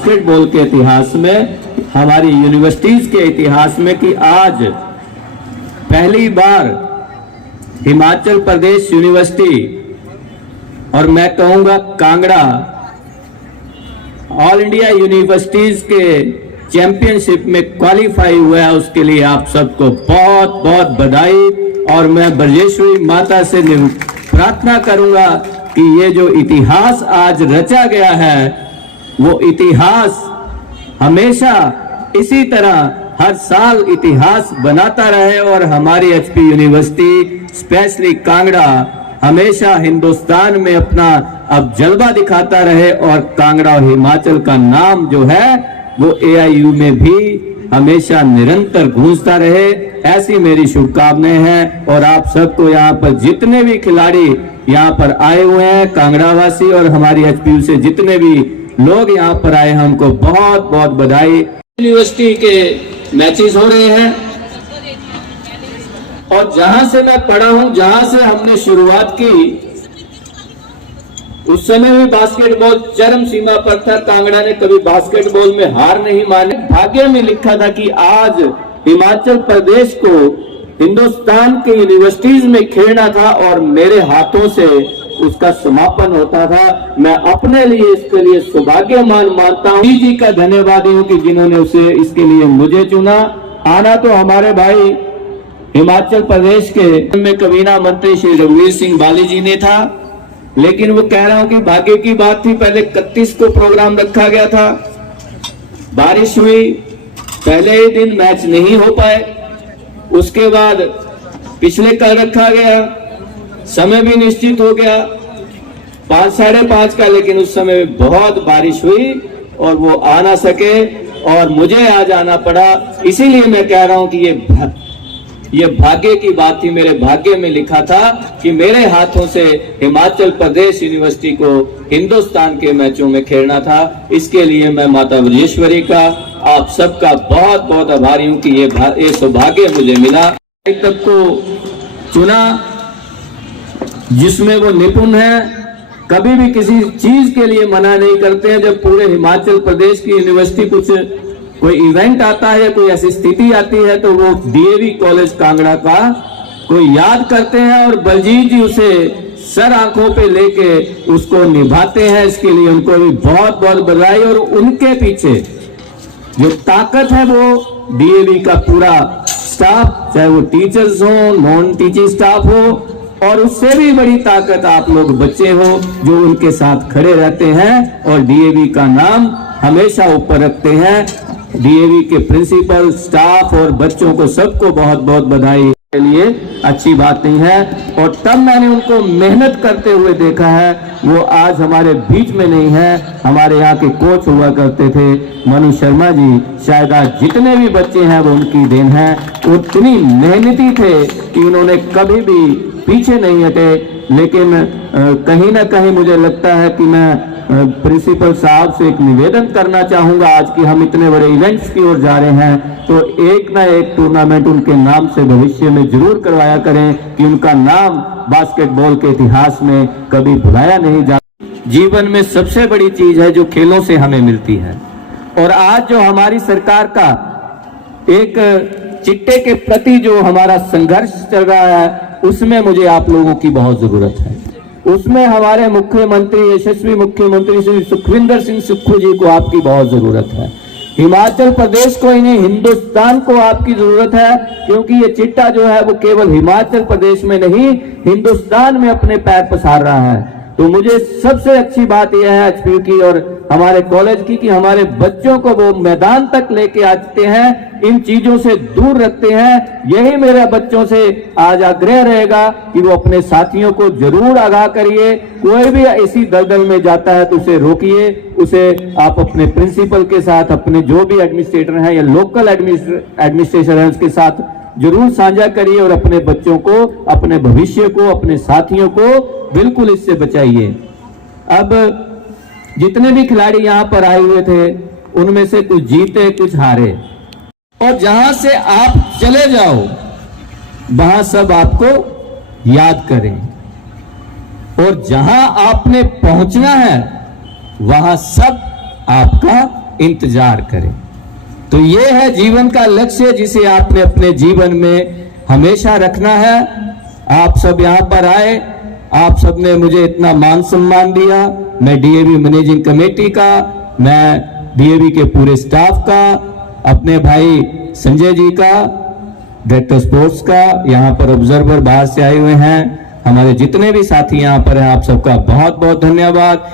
Basketball के इतिहास में, हमारी यूनिवर्सिटीज के इतिहास में कि आज पहली बार हिमाचल प्रदेश यूनिवर्सिटी और मैं कहूंगा कांगड़ा ऑल इंडिया यूनिवर्सिटीज के चैंपियनशिप में क्वालिफाई हुआ है। उसके लिए आप सबको बहुत बहुत बधाई। और मैं ब्रजेश्वरी माता से प्रार्थना करूंगा कि ये जो इतिहास आज रचा गया है वो इतिहास हमेशा इसी तरह हर साल इतिहास बनाता रहे और हमारी एचपी यूनिवर्सिटी स्पेशली कांगड़ा हमेशा हिंदुस्तान में अपना अब जलवा दिखाता रहे और कांगड़ा और हिमाचल का नाम जो है वो एआईयू में भी हमेशा निरंतर गूंजता रहे। ऐसी मेरी शुभकामनाएं हैं। और आप सबको यहाँ पर जितने भी खिलाड़ी यहाँ पर आए हुए हैं, कांगड़ा वासी और हमारी एचपीयू से जितने भी लोग यहाँ पर आए हैं, हमको बहुत बहुत बधाई। यूनिवर्सिटी के मैचेस हो रहे हैं और जहां से मैं पढ़ा हूं, जहां से हमने शुरुआत की, उस समय भी बास्केटबॉल चरम सीमा पर था। कांगड़ा ने कभी बास्केटबॉल में हार नहीं मानी। भाग्य में लिखा था कि आज हिमाचल प्रदेश को हिंदुस्तान के यूनिवर्सिटीज में खेलना था और मेरे हाथों से उसका समापन होता था। मैं अपने लिए इसके लिए सौभाग्यमान मानता हूं। जी का धन्यवाद हूं कि जिन्होंने उसे इसके लिए मुझे चुना। आना तो हमारे भाई हिमाचल प्रदेश के में कबीना मंत्री श्री रघुवीर सिंह बाली जी ने था, लेकिन वो कह रहा हूं कि भाग्य की बात थी। पहले 31 को प्रोग्राम रखा गया था, बारिश हुई, पहले ही दिन मैच नहीं हो पाए। उसके बाद पिछले कल रखा गया, समय भी निश्चित हो गया 5, 5:30 का, लेकिन उस समय बहुत बारिश हुई और वो आ ना सके और मुझे आज आना पड़ा। इसीलिए मैं कह रहा हूं कि ये भाग्य की बात थी। मेरे भाग्य में लिखा था कि मेरे हाथों से हिमाचल प्रदेश यूनिवर्सिटी को हिंदुस्तान के मैचों में खेलना था। इसके लिए मैं माता ब्रजेश्वरी का, आप सबका बहुत बहुत आभारी हूं कि ये सौभाग्य मुझे मिला। तब को चुना जिसमें वो निपुण है, कभी भी किसी चीज के लिए मना नहीं करते हैं। जब पूरे हिमाचल प्रदेश की यूनिवर्सिटी कोई इवेंट आता है, कोई ऐसी स्थिति आती है, तो वो डीएवी कॉलेज कांगड़ा का कोई याद करते हैं और बलजीत जी उसे सर आंखों पे लेके उसको निभाते हैं। इसके लिए उनको भी बहुत बहुत बधाई। और उनके पीछे जो ताकत है वो डीएवी का पूरा स्टाफ, चाहे वो टीचर्स हो, नॉन टीचिंग स्टाफ हो, और उससे भी बड़ी ताकत आप लोग बच्चे हो जो उनके साथ खड़े रहते हैं और डीएवी का नाम हमेशा ऊपर रखते हैं। डीएवी के प्रिंसिपल, स्टाफ और बच्चों को सबको बहुत बहुत बधाई। के लिए अच्छी बात नहीं है। और तब मैंने उनको मेहनत करते हुए देखा है। वो आज हमारे बीच में नहीं है। हमारे यहाँ के कोच हुआ करते थे मनु शर्मा जी, शायद आज जितने भी बच्चे हैं वो उनकी देन है। वो इतनी मेहनती थे कि उन्होंने कभी भी पीछे नहीं हटे। लेकिन कहीं ना कहीं मुझे लगता है कि मैं प्रिंसिपल साहब से एक निवेदन करना चाहूंगा। आज की हम इतने बड़े इवेंट्स की ओर जा रहे हैं, तो एक ना एक टूर्नामेंट उनके नाम से भविष्य में जरूर करवाया करें कि उनका नाम बास्केटबॉल के इतिहास में कभी भुलाया नहीं जा। जीवन में सबसे बड़ी चीज है जो खेलों से हमें मिलती है। और आज जो हमारी सरकार का एक चिट्टे के प्रति जो हमारा संघर्ष चल रहा है, उसमें मुझे आप लोगों की बहुत जरूरत है। उसमें हमारे मुख्यमंत्री, यशस्वी मुख्यमंत्री श्री सुखविंदर सिंह सुक्खू जी को आपकी बहुत जरूरत है। हिमाचल प्रदेश को ही नहीं, हिंदुस्तान को आपकी जरूरत है, क्योंकि ये चिट्टा जो है वो केवल हिमाचल प्रदेश में नहीं, हिंदुस्तान में अपने पैर पसार रहा है। तो मुझे सबसे अच्छी बात यह है एचपीयू की और हमारे कॉलेज की कि हमारे बच्चों को वो मैदान तक लेके आते हैं, इन चीजों से दूर रखते हैं। यही मेरे बच्चों से आज आग्रह रहेगा कि वो अपने साथियों को जरूर आगाह करिए। कोई भी ऐसी दलदल में जाता है तो उसे रोकिए। उसे आप अपने प्रिंसिपल के साथ, अपने जो भी एडमिनिस्ट्रेटर हैं या लोकल एडमिनिस्ट्रेशन है उसके साथ जरूर साझा करिए और अपने बच्चों को, अपने भविष्य को, अपने साथियों को बिल्कुल इससे बचाइए। अब जितने भी खिलाड़ी यहां पर आए हुए थे उनमें से कुछ जीते कुछ हारे, और जहां से आप चले जाओ वहां सब आपको याद करें, और जहां आपने पहुंचना है वहां सब आपका इंतजार करें। तो ये है जीवन का लक्ष्य जिसे आपने अपने जीवन में हमेशा रखना है। आप सब यहाँ पर आए, आप सब ने मुझे इतना मान सम्मान दिया। मैं डीएवी मैनेजिंग कमेटी का, मैं डीएवी के पूरे स्टाफ का, अपने भाई संजय जी का, डायरेक्टर स्पोर्ट्स का, यहाँ पर ऑब्जर्वर बाहर से आए हुए हैं, हमारे जितने भी साथी यहाँ पर हैं, आप सबका बहुत बहुत धन्यवाद।